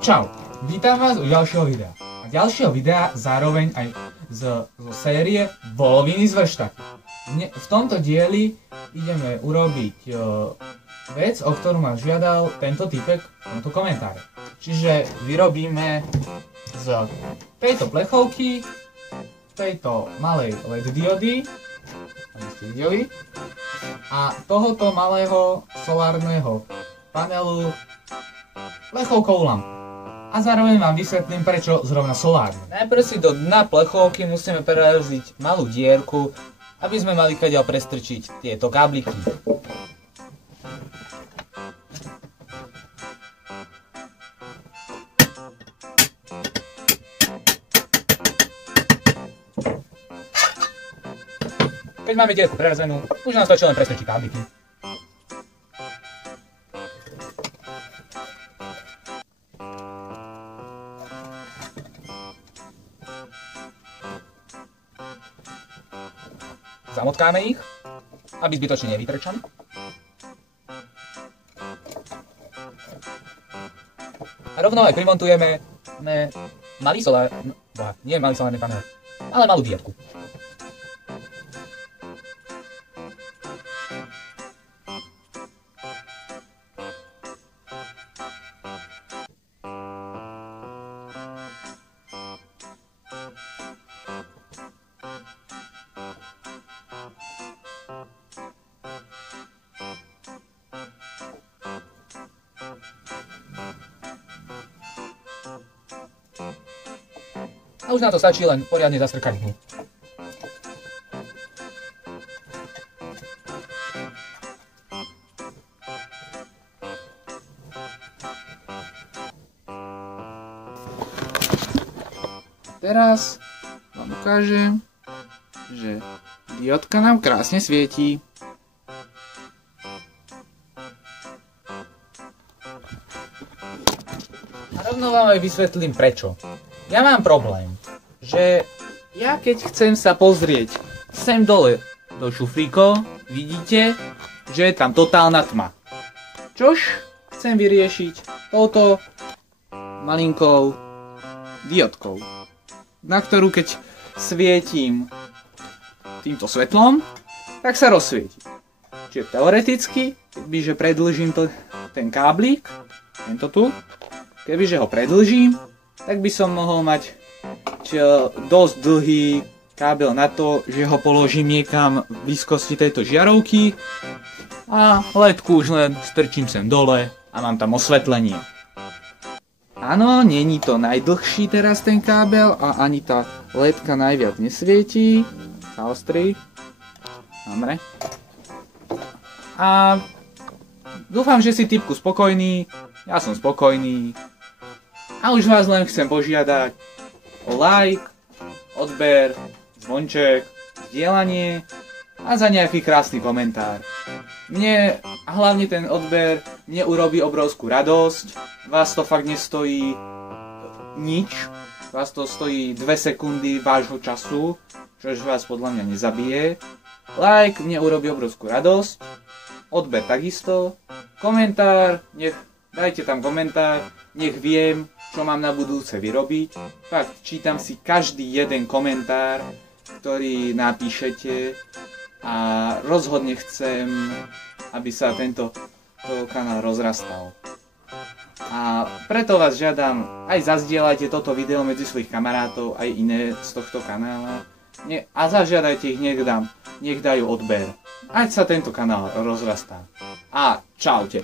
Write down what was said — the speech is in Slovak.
Čau, vítam vás u ďalšieho videa. A ďalšieho videa zároveň aj zo série Voloviny z Vrštaky. V tomto dieli ideme urobiť vec, o ktorú ma žiadal tento typek v tomto komentári. Čiže vyrobíme z tejto plechovky, tejto malej LED diody, aby ste videli, a tohoto malého solárneho panelu plechovkovú lampu. A zároveň vám vysvetlím, prečo zrovna solárnu. Najprv si do dna plechovky musíme preraziť malú dierku, aby sme mali kadiaľ prestrčiť tieto kábliky. Keď máme dierku prerazenú, už nám stačí len prestrčiť kábliky. Zamotkáme ich, aby zbytočne nevytrčali. A rovno aj primontujeme malý nie malý solárny panel, ale malú diodku. A už na to stačí len poriadne zastrkať dnu. Teraz vám ukážem, že diodka nám krásne svietí. A rovno vám aj vysvetlím prečo. Ja mám problém, že ja keď chcem sa pozrieť sem dole do šuflíkov, vidíte, že je tam totálna tma. Čož chcem vyriešiť touto malinkou diodkou, na ktorú keď svietím týmto svetlom, tak sa rozsvieti. Čiže teoreticky, kebyže predĺžím ten káblik, tento tu, kebyže ho predĺžím, tak by som mohol mať dosť dlhý kábel na to, že ho položím niekam v blízkosti tejto žiarovky a ledku už len strčím sem dole a mám tam osvetlenie. Áno, není to najdlhší teraz ten kábel a ani tá ledka najviac nesvietí. Zaostri. Dobre. A dúfam, že si typku spokojný, ja som spokojný. A už vás len chcem požiadať o like, odber, zvonček, zdieľanie a za nejaký krásny komentár. Mne, a hlavne ten odber, mne urobí obrovskú radosť. Vás to fakt nestojí nič. Vás to stojí 2 sekundy vášho času, čož vás podľa mňa nezabije. Like mne urobí obrovskú radosť. Odber takisto. Komentár, dajte tam komentár, nech viem, čo mám na budúce vyrobiť. Fakt, čítam si každý jeden komentár, ktorý napíšete a rozhodne chcem, aby sa tento kanál rozrastal. A preto vás žiadam, aj zazdieľajte toto video medzi svojich kamarátov, aj iné z tohto kanála. A zažiadajte ich, nech dajú odber. Ať sa tento kanál rozrastá. A čaute.